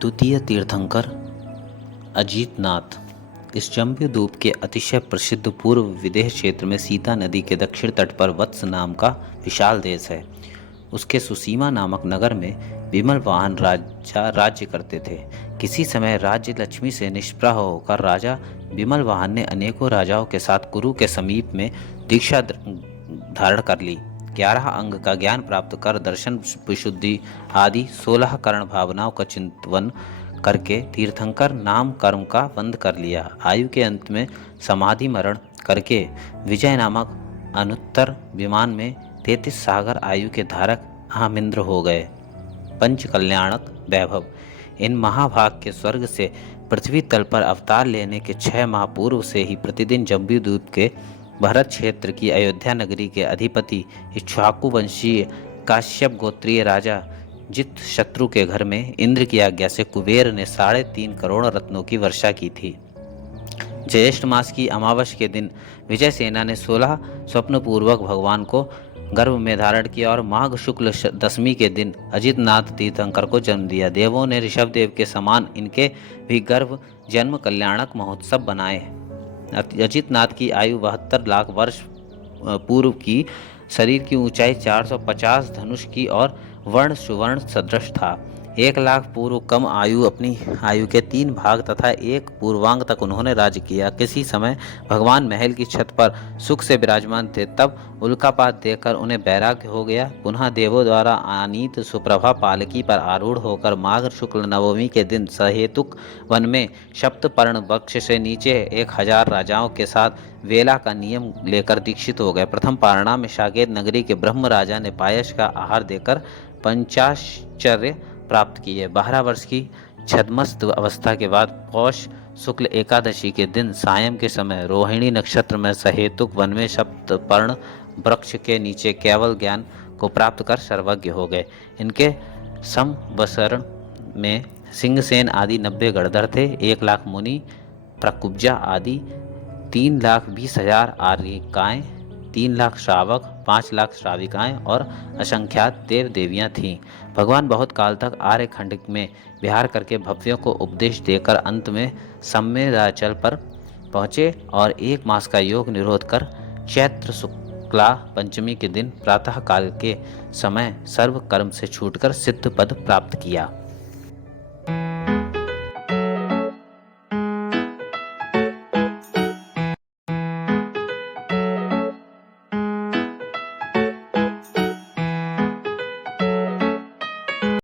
द्वितीय तीर्थंकर अजितनाथ इस जम्बूद्वीप के अतिशय प्रसिद्ध पूर्व विदेह क्षेत्र में सीता नदी के दक्षिण तट पर वत्स नाम का विशाल देश है। उसके सुसीमा नामक नगर में विमल वाहन राजा राज्य करते थे। किसी समय राज्य लक्ष्मी से निष्प्रह होकर राजा विमल वाहन ने अनेकों राजाओं के साथ कुरु के समीप में दीक्षा धारण कर ली। 11 अंग का ज्ञान प्राप्त कर दर्शन विशुद्धि आदि 16 करण भावनाओं का चिंतन करके तीर्थंकर नाम कर्म का बंद कर लिया। आयु के अंत में समाधि मरण करके विजय नामक अनुत्तर विमान में 33 सागर आयु के धारक आमिंद्र हो गए। पंच कल्याणक वैभव इन महाभाग के स्वर्ग से पृथ्वी तल पर अवतार लेने के 6 माह पूर्व से ही प्रतिदिन जम्बूद्वीप के भरत क्षेत्र की अयोध्या नगरी के अधिपति इक्ष्वाकु वंशीय काश्यप गोत्रीय राजा जित शत्रु के घर में इंद्र की आज्ञा से कुबेर ने 3.5 करोड़ रत्नों की वर्षा की थी। ज्येष्ठ मास की अमावस के दिन विजय सेना ने 16 स्वप्न पूर्वक भगवान को गर्भ में धारण किया और माघ शुक्ल दशमी के दिन अजितनाथ तीर्थंकर को जन्म दिया। देवों ने ऋषभदेव के समान इनके भी गर्भ जन्म कल्याणक महोत्सव बनाए। अजितनाथ की आयु 72 लाख वर्ष पूर्व की, शरीर की ऊंचाई 450 धनुष की और वर्ण सुवर्ण सदृश था। 1 लाख पूर्व कम आयु अपनी आयु के 3 भाग तथा 1 पूर्वांग तक उन्होंने राज्य किया। किसी समय भगवान महल की छत पर सुख से विराजमान थे, तब उल्कापात देखकर उन्हें वैराग्य हो गया। पुनः देवों द्वारा आनीत सुप्रभा पालकी पर आरूढ़ होकर माघ शुक्ल नवमी के दिन सहेतुक वन में सप्तपर्ण वृक्ष से नीचे 1000 राजाओं के साथ वेला का नियम लेकर दीक्षित हो गए। प्रथम पारणा में साकेत नगरी के ब्रह्म राजा ने पायस का आहार देकर पंचाश्चर्य प्राप्त किए। 12 वर्ष की छद्मस्त अवस्था के बाद पौष शुक्ल एकादशी के दिन सायं के समय रोहिणी नक्षत्र में सहेतुक वन में सप्तपर्ण वृक्ष के नीचे केवल ज्ञान को प्राप्त कर सर्वज्ञ हो गए। इनके संवत्सरण में सिंहसेन आदि 90 गणधर थे, 1 लाख मुनि प्रकुब्जा आदि, 3,20,000 आर्यिकाएं, 3 लाख श्रावक, 5 लाख श्राविकाएं और असंख्यात देव देवियां थीं। भगवान बहुत काल तक आर्यखंड में विहार करके भव्यों को उपदेश देकर अंत में सम्मेदाचल पर पहुँचे और 1 मास का योग निरोध कर चैत्र शुक्ला पंचमी के दिन प्रातः काल के समय सर्व कर्म से छूटकर सिद्ध पद प्राप्त किया।